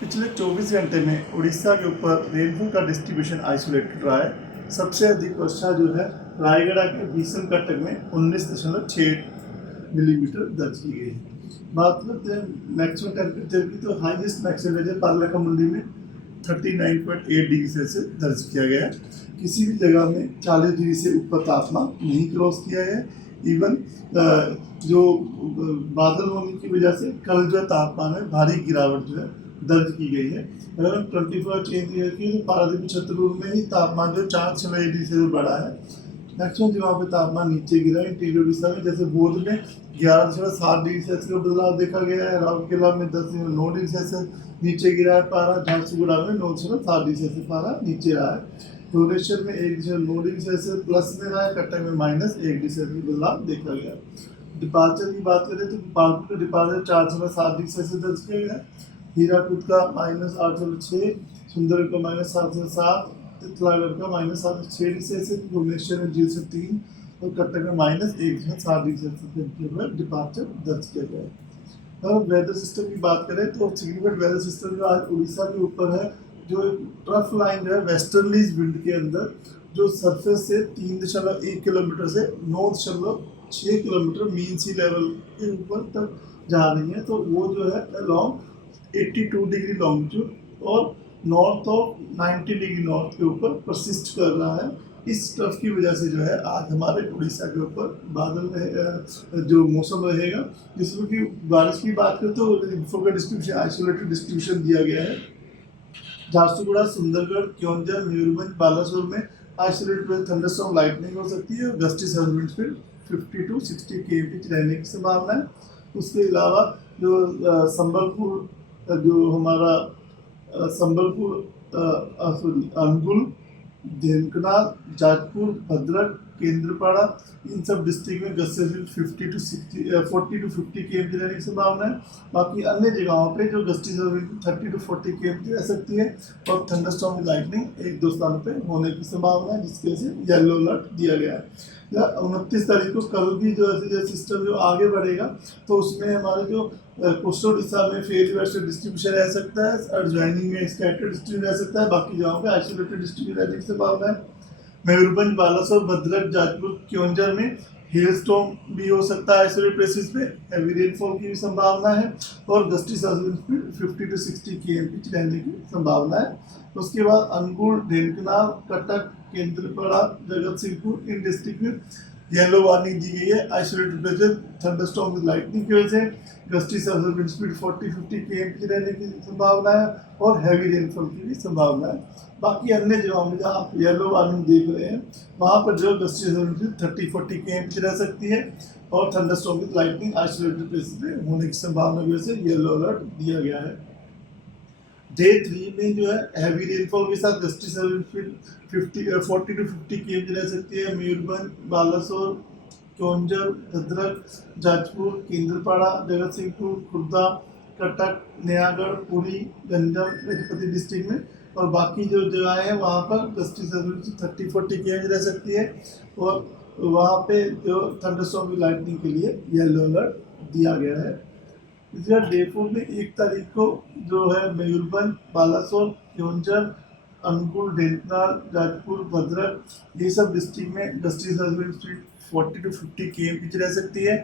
पिछले 24 घंटे में उड़ीसा के ऊपर रेनफॉल का डिस्ट्रीब्यूशन आइसोलेटेड रहा है। सबसे अधिक वर्षा जो है रायगढ़ के भीषण कटक में 19.6 मिलीमीटर दर्ज की गई है। बात करते हैं मैक्सिमम टेम्परेचर की, तो हाईएस्ट मैक्सिमम टेम्परेचर पारलाखा मंडी में 39.8 डिग्री सेल्सियस दर्ज किया गया है। किसी भी जगह में 40 डिग्री से ऊपर तापमान नहीं क्रॉस किया है। इवन जो बादल होने की वजह से कल जो तापमान में भारी गिरावट जो है दर्ज की गई है। अगर हम 24 चेंज की तो पारादीप छतरपुर में ही तापमान जो 4.6 डिग्री से बढ़ा है। मैक्सिमम जगहों पे तापमान नीचे गिरा है। इंटीरियर उड़ीसा में जैसे बोध में 11.7 डिग्री सेल्सियस का बदलाव देखा गया है। राउरकेला में 10.9 डिग्री सेल्सियस नीचे गिरा है पारा। झारसुगुड़ा में 9.7 डिग्री सेल्सियस पारा नीचे रहा है। भुवनेश्वर में 1.9 डिग्री सेल्सियस प्लस में रहा है। कटक में -1 डिग्री सेल्सियस बदलाव देखा गया। डिपार्चर की बात करें तो गोपालपुर का डिपार्चर 4.7 डिग्री सेल्सियस दर्ज किया गया। हीराकुद का -8.6, सुंदरगढ़ का -7.7, तितलागढ़ का -7.6 डिग्री सेल्सियस, भुवनेश्वर में 0.3 और कटक में -1.7 डिग्री सेल्सियस डिपार्चर दर्ज किया गया है। और वेदर सिस्टम की बात करें तो सिग्निफिकेंट वेदर सिस्टम जो आज उड़ीसा के ऊपर है, जो ट्रफ लाइन जो है वेस्टर्नलीज विंड के अंदर जो सरफेस से 3.1 किलोमीटर से 9.6 किलोमीटर मीन सी लेवल के ऊपर तक जा रही है, तो वो जो है अलॉन्ग 82 डिग्री लॉन्गिट्यूड और नॉर्थ ऑफ 90 डिग्री नॉर्थ के ऊपर परसिस्ट कर रहा है। इस ट्रफ की वजह से जो है आज हमारे उड़ीसा के ऊपर बादल जो मौसम रहेगा, जिसमें कि बारिश की बात करें तो रेनफॉल का डिस्ट्रीब्यूशन आइसोलेटेड डिस्ट्रीब्यूशन दिया गया है। झारसुगुड़ा, सुंदरगढ़, क्योंझर, मयूरभंज, बालासोर में आइसोलेटेड थंडरस्टॉर्म लाइटनिंग हो सकती है। Gusty service speed 50 to 60 km रहने की संभावना है। उसके अलावा जो संबलपुर जो हमारा संबलपुर अनुगुल, ढेंकनाल, जाजपुर, भद्रक, केंद्रपाड़ा, इन सब डिस्ट्रिक्ट में गस्ती 40 to 50 km रहने की संभावना है। बाकी अन्य जगहों पे जो गस्ती 30 to 40 km रह सकती है और थंडरस्टॉर्म विद लाइटनिंग 1-2 स्थानों पे होने की संभावना है, जिसकी वजह से येलो अलर्ट दिया गया है। या 29 तारीख को कल भी जो ऐसे सिस्टम जो आगे बढ़ेगा, तो उसमें हमारे जो कोस्टल उड़ीसा में फेज वाइज डिस्ट्रीब्यूशन रह सकता है, एडजॉइनिंग में स्कैटर्ड डिस्ट्रीब्यूशन रह सकता है, बाकी जगहों पे आइसोलेटेड डिस्ट्रीब्यूशन रहने की संभावना है। मयूरभंज, बालासोर, भद्रक, जाजपुर, क्योंझर में हेलस्टॉर्म भी हो सकता है आइसोलेटेड प्लेसेस पे। हैवी रेनफॉल की भी संभावना है और गस्टी स्पीड 50 to 60 km रहने की संभावना है। उसके बाद अनुगुल, ढेंकनाल, कटक, केंद्रपाड़ा, जगत सिंहपुर, इन डिस्ट्रिक्ट में येलो वार्निंग दी गई है isolated places thunderstorm with lightning की वजह से। गस्टी स्पीड 40-50 km रहने की संभावना है और हैवी रेनफॉल की भी संभावना है। बाकी अन्य जगहों में जहाँ आप येलो वार्निंग देख रहे हैं, वहाँ पर जो गस्टी स्पीड 30-40 km रह सकती है और thunderstorm with lightning isolated places पे होने की संभावना की वजह से येलो अलर्ट दिया गया है। डे 3 में जो है हैवी रेनफॉल के साथ गस्टी स्पीड 40 to 50 km रह सकती है। मयूरभंज, बालासोर, क्योंझर, भद्रक, जाजपुर, केंद्रपाड़ा, जगत सिंहपुर, खुर्दा, कटक, नयागढ़, पुरी, गंजम, गजपति डिस्ट्रिक्ट में और बाकी जो जगह है वहाँ पर गस्टी स्पीड 30-40 km रह सकती है और वहाँ पे जो थंडरस्टॉर्म की लाइटनिंग के लिए येलो अलर्ट दिया गया है। इस बार डे 4 में 1 तारीख को जो है मयूरभंज, बालासोर, क्योंझर, अनुगुल, ढेंकनाल, जाजपुर, भद्रक, ये सब डिस्ट्रिक्ट में गस्टी स्पीड 40 to 50 km रह सकती है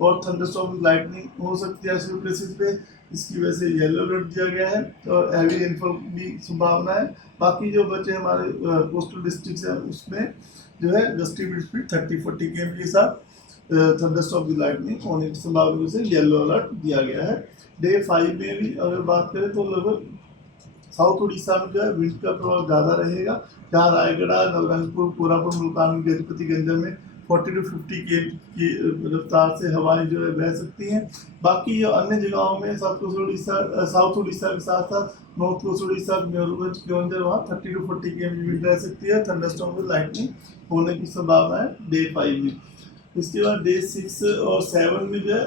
और थंडरस्टॉर्म विद लाइटनिंग हो सकती है ऐसे प्लेसेस पे। इसकी वजह से येलो अलर्ट दिया गया है और हैवी रेनफॉल की संभावना है। बाकी जो बचे हमारे कोस्टल डिस्ट्रिक्ट है, उसमें जो है गस्टी स्पीड 30-40 km के साथ थंडरस्टॉर्म विद लाइटनिंग होने की संभावना से येलो अलर्ट दिया गया है। डे 5 में भी अगर बात करें तो लगभग साउथ उड़ीसा में जो है विंड का प्रभाव ज़्यादा रहेगा, जहाँ रायगढ़, नवरंगपुर, कोरापुट, मुल्तान, गजपति, गंजम में 40 to 50 km की रफ्तार से हवाएं जो है बह सकती हैं। बाकी जो अन्य जगहों में साउथ उड़ीसा के साथ साथ नॉर्थ कोस्ट उड़ीसा, मयूरभंज, क्योंझर, वहाँ 30 to 40 km विंड रह सकती है। थंडरस्टॉर्म विद लाइटनिंग होने की संभावना है डे 5 में। इसके बाद डे 6 और 7 में जो है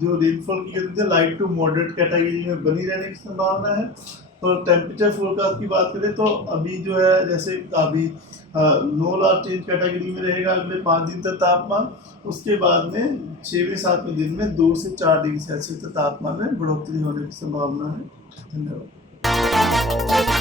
जो रेनफॉल की कहते हैं लाइट टू मॉडरेट कैटेगरी में बनी रहने की संभावना है। और टेम्परेचर फोरकास्ट की बात करें तो अभी जो है जैसे अभी नो लार्ज चेंज कैटेगरी में रहेगा अगले 5 दिन तक तापमान। उसके बाद में 6वें-7वें दिन में 2 से 4 डिग्री सेल्सियस तक तापमान में बढ़ोतरी होने की संभावना है। धन्यवाद। है।